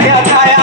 不要开